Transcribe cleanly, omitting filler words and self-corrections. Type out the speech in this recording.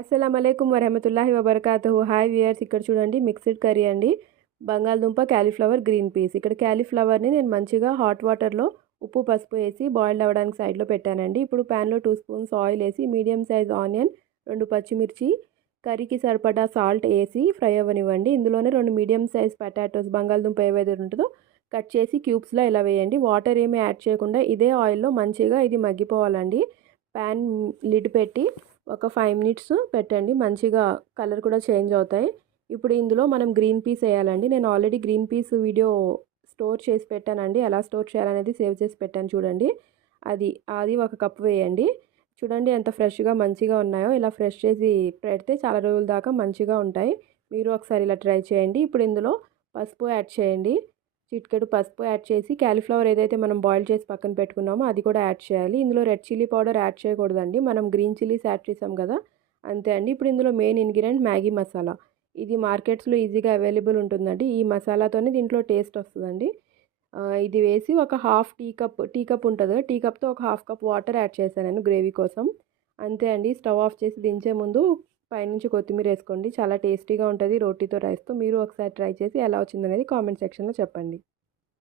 అస్సలామలైకుం వరహమతుల్లాహి వబర్కాతుహు. Hi viewers, ఇక్కడ చూడండి mixed curry అండి. బంగాళదుంప, క్యాలీఫ్లవర్, గ్రీన్ పీస్. ఇక్కడ క్యాలీఫ్లవర్ని నేను మంచిగా హాట్ వాటర్లో ఉప్పు పసుపు వేసి బాయిల్డ్ అవ్వడానికి సైడ్లో పెట్టానండి. ఇప్పుడు ప్యాన్లో 2 స్పూన్స్ ఆయిల్ వేసి మీడియం సైజ్ ఆనియన్, 2 పచ్చిమిర్చి, కర్రీకి సరిపడా సాల్ట్ వేసి ఫ్రై అవ్వనివ్వండి. ఇందులోనే 2 మీడియం సైజ్ పొటాటోస్, బంగాళదుంప ఏవైతే ఉంటుందో కట్ చేసి క్యూబ్స్లో ఇలా వేయండి. వాటర్ ఏమీ యాడ్ చేయకుండా ఇదే ఆయిల్లో మంచిగా ఇది మగ్గిపోవాలండి. ప్యాన్ లిడ్ పెట్టి ఒక 5 మినిట్స్ పెట్టండి. మంచిగా కలర్ కూడా చేంజ్ అవుతాయి. ఇప్పుడు ఇందులో మనం గ్రీన్ పీస్ వేయాలండి. నేను already green peas video store చేసి పెట్టానండి. ఎలా స్టోర్ చేయాలనేది సేవ్ చేసి పెట్టాను చూడండి. అది ఒక కప్ వేయండి. చూడండి ఎంత ఫ్రెష్గా మంచిగా ఉన్నాయో. ఇలా ఫ్రెష్ చేసి పెడితే చాలా రోజుల దాకా మంచిగా ఉంటాయి. మీరు ఒకసారి ఇలా ట్రై చేయండి. ఇప్పుడు ఇందులో పసుపు యాడ్ చేయండి. చిటికెడు పసుపు యాడ్ చేసి క్యాలీఫ్లవర్ ఏదైతే మనం బాయిల్ చేసి పక్కన పెట్టుకున్నామో అది కూడా యాడ్ చేయాలి. ఇందులో రెడ్ చిల్లీ పౌడర్ యాడ్ చేయకూడదండి. మనం గ్రీన్ చిల్లీస్ యాడ్ చేసాం కదా, అంతే అండి. ఇప్పుడు ఇందులో మెయిన్ ఇంగ్రీడియంట్ మ్యాగీ మసాలా. ఇది మార్కెట్స్లో ఈజీగా అవైలబుల్ ఉంటుందండి. ఈ మసాలాతోనే దీంట్లో టేస్ట్ వస్తుందండి. ఇది వేసి ఒక టీ కప్ ఉంటుంది కదా, టీ కప్తో ఒక హాఫ్ కప్ వాటర్ యాడ్ చేశాను నేను గ్రేవీ కోసం. అంతే అండి. స్టవ్ ఆఫ్ చేసి దించే ముందు పైనుంచి కొత్తిమీర వేసుకోండి. చాలా టేస్టీగా ఉంటుంది రోటీతో రైస్తో. మీరు ఒకసారి ట్రై చేసి ఎలా వచ్చిందనేది కామెంట్ సెక్షన్లో చెప్పండి.